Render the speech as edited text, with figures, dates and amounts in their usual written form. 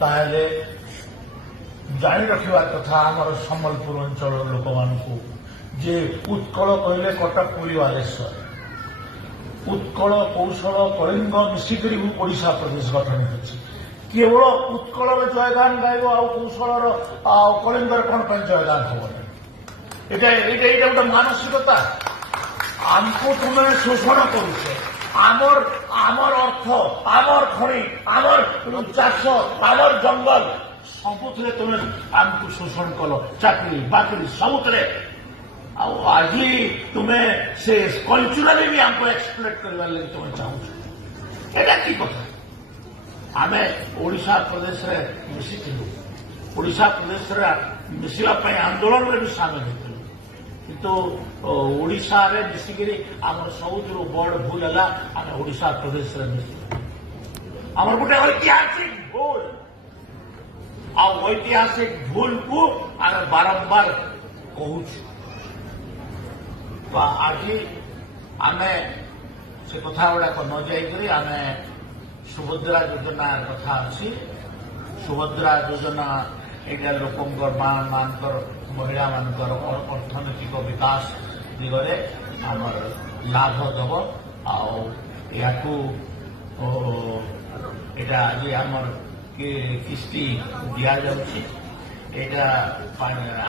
ताहले जानी रखिबार कथा आमर सम्बलपुर अंचल लोक मानू जे उत्कल कहले कटक पुरी बालेश्वर उत्कल कौशल कलिंग मिशिकी ओडिशा प्रदेश गठन होती केवल उत्कल जयगान गायब कौशल कलिंगर कौन जयगान हम এটা গোটে মানসিকতা আমকু তুমি শোষণ করুছে আমার অর্থ আমার খনি আমার চাষ আমার জঙ্গল ସବୁଥିରେ তুমি ଆମକୁ ଶୋଷଣ କଲ ଚାକିରି ବାକିରି ସବୁଥିରେ ଆଉ ଆଜି ତୁମେ ସେ କଲଚରାଲି ବି ଆମକୁ ଏକ୍ସପ୍ଲୋଏଟ୍ କରିବାର ଲାଗି ତୁମେ ଚାହୁଁଛ ଏଇଟା କି କଥା ଆମେ ଓଡ଼ିଶା ପ୍ରଦେଶରେ ମିଶିଥିଲୁ ଓଡ଼ିଶା ପ୍ରଦେଶରେ ମିଶିବା ପାଇଁ ଆନ୍ଦୋଳନରେ ବି ସାମିଲ ହୋଇଥିଲୁ କିନ୍ତୁ ଓଡ଼ିଶାରେ ମିଶିକିରି ଆମର ସବୁଥିରୁ ବଡ଼ ଭୁଲ ହେଲା ଆମେ ଓଡ଼ିଶା ପ୍ରଦେଶରେ ମିଶିଲୁ ଆମର ଗୋଟେ ଐତିହାସିକ ଭୁଲ ଆଉ ଐତିହାସିକ ଭୁଲକୁ ଆମେ ବାରମ୍ବାର କହୁଛୁ ଆଜି ଆମେ ସେ କଥା ଗୁଡାକ ନ ଯାଇକରି ଆମେ ସୁଭଦ୍ରା ଯୋଜନା କଥା ଅଛି ସୁଭଦ୍ରା ଯୋଜନା ଏଇଟା ଲୋକଙ୍କର ମାନଙ୍କର ମହିଳାମାନଙ୍କର ଅର୍ଥନୈତିକ ବିକାଶ ଦିଗରେ ଆମର ଲାଭ ଦେବ ଆଉ ଏହାକୁ ଏଇଟା ଆଜି ଆମର କିସ୍ତି ଦିଆଯାଉଛି ଏଇଟା